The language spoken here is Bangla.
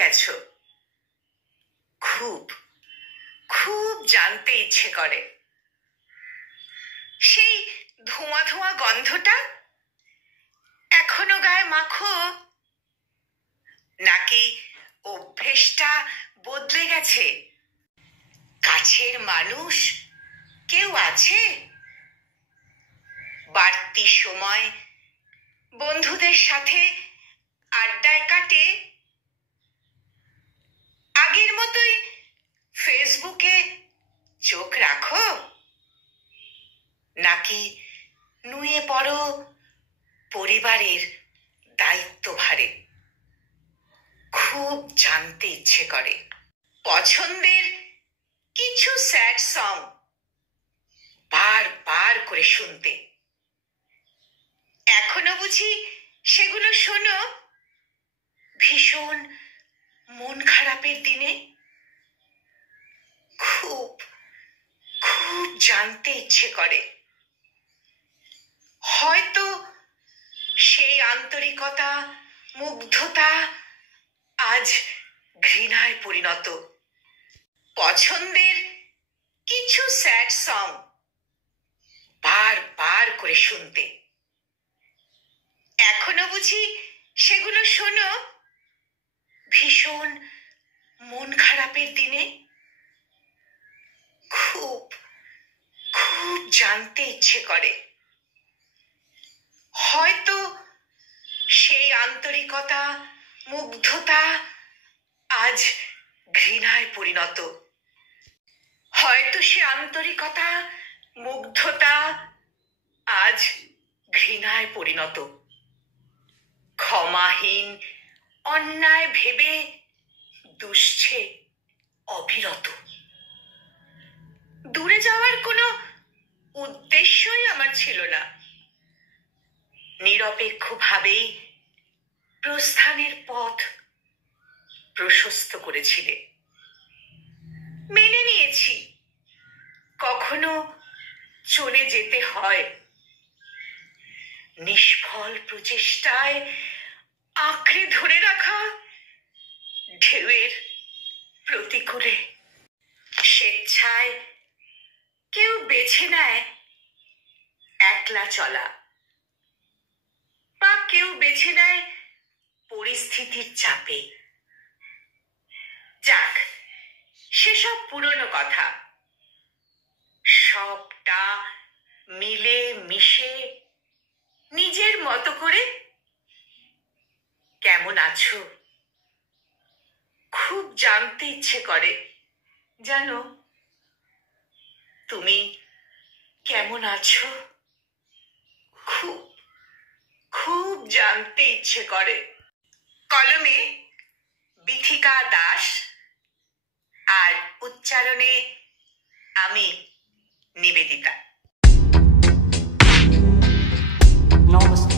গেছো? খুব খুব জানতে ইচ্ছে করে। সেই ধোঁয়া ধোঁয়া গন্ধটা এখনো গায়ে মাখো, নাকি অভ্যেসটা বদলে গেছে? কাছের মানুষ কেউ আছে? বাড়তি সময় বন্ধুদের সাথে আড্ডায় কাটে? আগের মতোই ফেসবুকে চোখ রাখো, নাকি নুয়ে পড়ো পরিবারের দায়িত্বভারে? খুব জানতে ইচ্ছে করে। পছন্দের কিছু স্যাড সং বার করে শুনতে, এখনো বুঝি সেগুলো শোনো ভীষণ মন খারাপের দিনে? খুব খুব জানতে ইচ্ছে করে। হয়তো সেই আন্তরিকতা, মুগ্ধতা আজ ঘৃণায় পরিণত। পছন্দের কিছু স্যাড সং বার করে শুনতে, এখনো বুঝি সেগুলো শোনো ভীষণ মন খারাপের দিনে? খুব খুব জানতে ইচ্ছে করে। হয়তো সেই আন্তরিকতা, মুগ্ধতা আজ ঘৃণায় পরিণত। হয়তো সে আন্তরিকতা, মুগ্ধতা আজ ঘৃণায় পরিণত। ক্ষমাহীন অন্যায় ভেবে দুষছে অবিরত। দূরে যাওয়ার কোনো উদ্দেশ্যই আমার ছিল না। নিরপেক্ষভাবেই প্রস্থানের পথ প্রশস্ত করেছিলে। মেনে নিয়েছি কখনো চলে যেতে হয়। নিষ্ফল প্রচেষ্টায় আঁকড়ে ধরে রাখা ঢেউয়ের প্রতিকূলে। স্বেচ্ছায় কেউ বেছে নেয় একলা চলা, বা কেউ বেছে নেয় পরিস্থিতির চাপে। যাক, সেসব পুরনো কথা। সবটা মিলে মিশে নিজের মতো করে কেমন আছো খুব জানতে ইচ্ছে করে। জানো, তুমি কেমন আছো খুব খুব জানতে ইচ্ছে করে। কলমে বিথিকা দাস, আর উচ্চারণে আমি নিবেদিতা। Namaste.